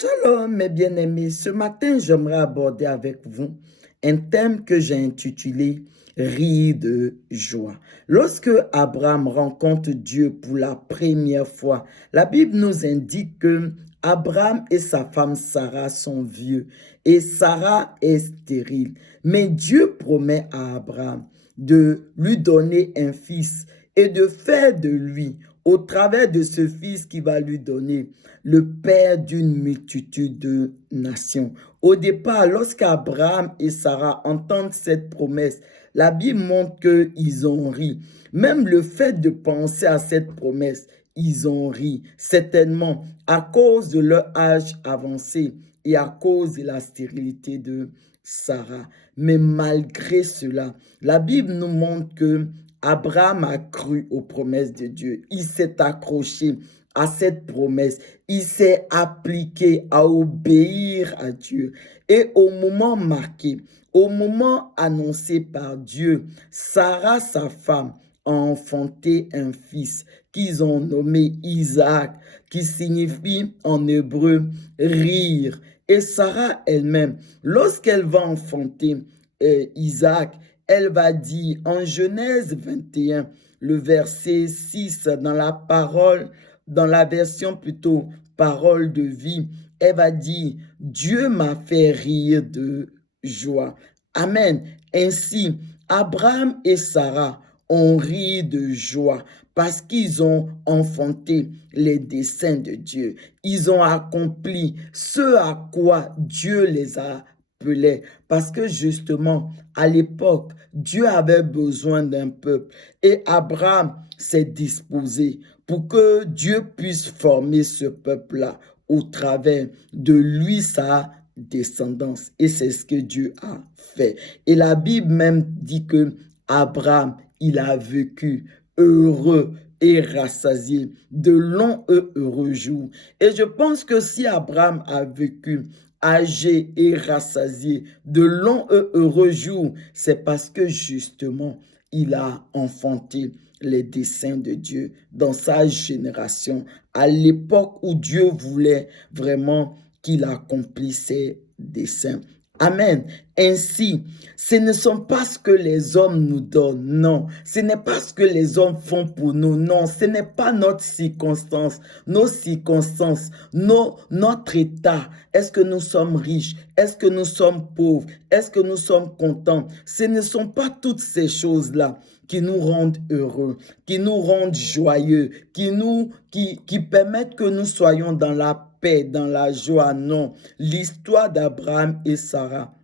Shalom, mes bien-aimés. Ce matin, j'aimerais aborder avec vous un thème que j'ai intitulé Rire de joie. Lorsque Abraham rencontre Dieu pour la première fois, la Bible nous indique que Abraham et sa femme Sarah sont vieux et Sarah est stérile. Mais Dieu promet à Abraham de lui donner un fils et de faire de lui, au travers de ce fils qui va lui donner, le père d'une multitude de nations. Au départ, lorsqu'Abraham et Sarah entendent cette promesse, la Bible montre qu'ils ont ri. Même le fait de penser à cette promesse, ils ont ri, certainement à cause de leur âge avancé et à cause de la stérilité de Sarah. Mais malgré cela, la Bible nous montre que Abraham a cru aux promesses de Dieu. Il s'est accroché à cette promesse. Il s'est appliqué à obéir à Dieu. Et au moment marqué, au moment annoncé par Dieu, Sarah, sa femme, a enfanté un fils qu'ils ont nommé Isaac, qui signifie en hébreu rire. Et Sarah elle-même, lorsqu'elle va enfanter Isaac, elle va dire en Genèse 21, le verset 6, dans la version plutôt parole de vie, elle va dire, Dieu m'a fait rire de joie. Amen. Ainsi, Abraham et Sarah ont ri de joie parce qu'ils ont enfanté les desseins de Dieu. Ils ont accompli ce à quoi Dieu les a appelés. Parce que justement, à l'époque, Dieu avait besoin d'un peuple et Abraham s'est disposé pour que Dieu puisse former ce peuple-là au travers de lui, sa descendance. Et c'est ce que Dieu a fait. Et la Bible même dit que Abraham, il a vécu heureux et rassasié de longs et heureux jours. Et je pense que si Abraham a vécu âgé et rassasié de longs et heureux jours, c'est parce que justement, il a enfanté les desseins de Dieu dans sa génération, à l'époque où Dieu voulait vraiment qu'il accomplisse ses desseins. Amen. Ainsi, ce ne sont pas ce que les hommes nous donnent, non. Ce n'est pas ce que les hommes font pour nous, non. Ce n'est pas notre circonstance, nos circonstances, notre état. Est-ce que nous sommes riches? Est-ce que nous sommes pauvres? Est-ce que nous sommes contents? Ce ne sont pas toutes ces choses-là qui nous rendent heureux, qui nous rendent joyeux, qui permettent que nous soyons dans la paix, dans la joie. Non, l'histoire d'Abraham et Sarah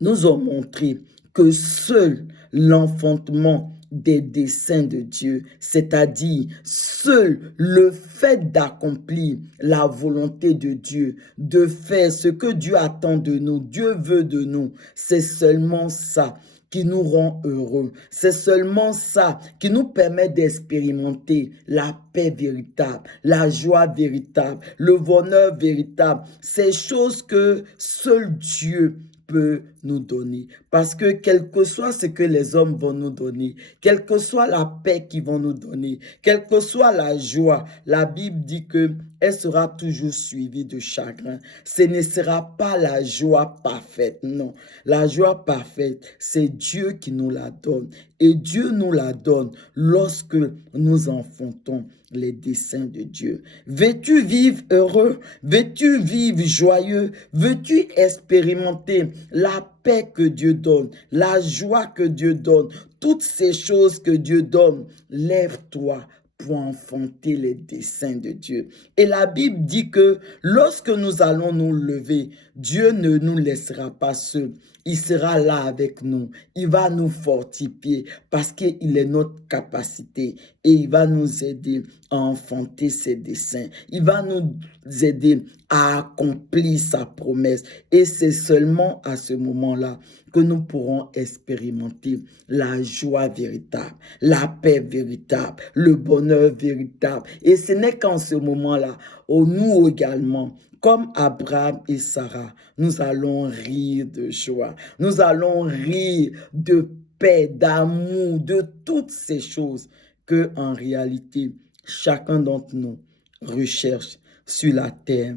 nous ont montré que seul l'enfantement des desseins de Dieu, c'est-à-dire seul le fait d'accomplir la volonté de Dieu, de faire ce que Dieu attend de nous, Dieu veut de nous, c'est seulement ça qui nous rend heureux. C'est seulement ça qui nous permet d'expérimenter la paix véritable, la joie véritable, le bonheur véritable. Ces choses que seul Dieu peut nous donner. Parce que quel que soit ce que les hommes vont nous donner, quelle que soit la paix qu'ils vont nous donner, quelle que soit la joie, la Bible dit que elle sera toujours suivie de chagrin. Ce ne sera pas la joie parfaite, non. La joie parfaite, c'est Dieu qui nous la donne. Et Dieu nous la donne lorsque nous enfantons les desseins de Dieu. Veux-tu vivre heureux? Veux-tu vivre joyeux? Veux-tu expérimenter la paix que Dieu donne, la joie que Dieu donne, toutes ces choses que Dieu donne? Lève-toi pour enfanter les desseins de Dieu. Et la Bible dit que lorsque nous allons nous lever, Dieu ne nous laissera pas seuls. Il sera là avec nous. Il va nous fortifier parce qu'il est notre capacité et il va nous aider à enfanter ses desseins. Il va nous aider à accomplir sa promesse. Et c'est seulement à ce moment-là que nous pourrons expérimenter la joie véritable, la paix véritable, le bonheur véritable. Et ce n'est qu'en ce moment-là, où nous également, comme Abraham et Sarah, nous allons rire de joie. Nous allons rire de paix, d'amour, de toutes ces choses que, en réalité, chacun d'entre nous recherche sur la terre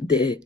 des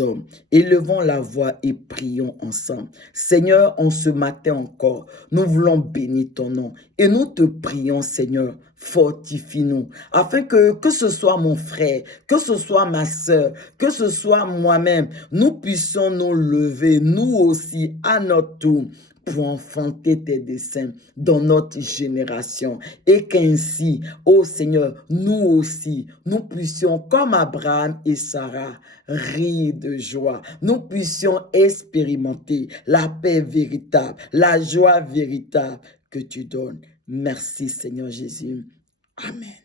hommes. Élevons la voix et prions ensemble. Seigneur, en ce matin encore, nous voulons bénir ton nom et nous te prions, Seigneur, fortifie-nous, afin que ce soit mon frère, que ce soit ma sœur, que ce soit moi-même, nous puissions nous lever, nous aussi, à notre tour, pour enfanter tes desseins dans notre génération. Et qu'ainsi, ô Seigneur, nous aussi, nous puissions, comme Abraham et Sarah, rire de joie. Nous puissions expérimenter la paix véritable, la joie véritable que tu donnes. Merci Seigneur Jésus. Amen.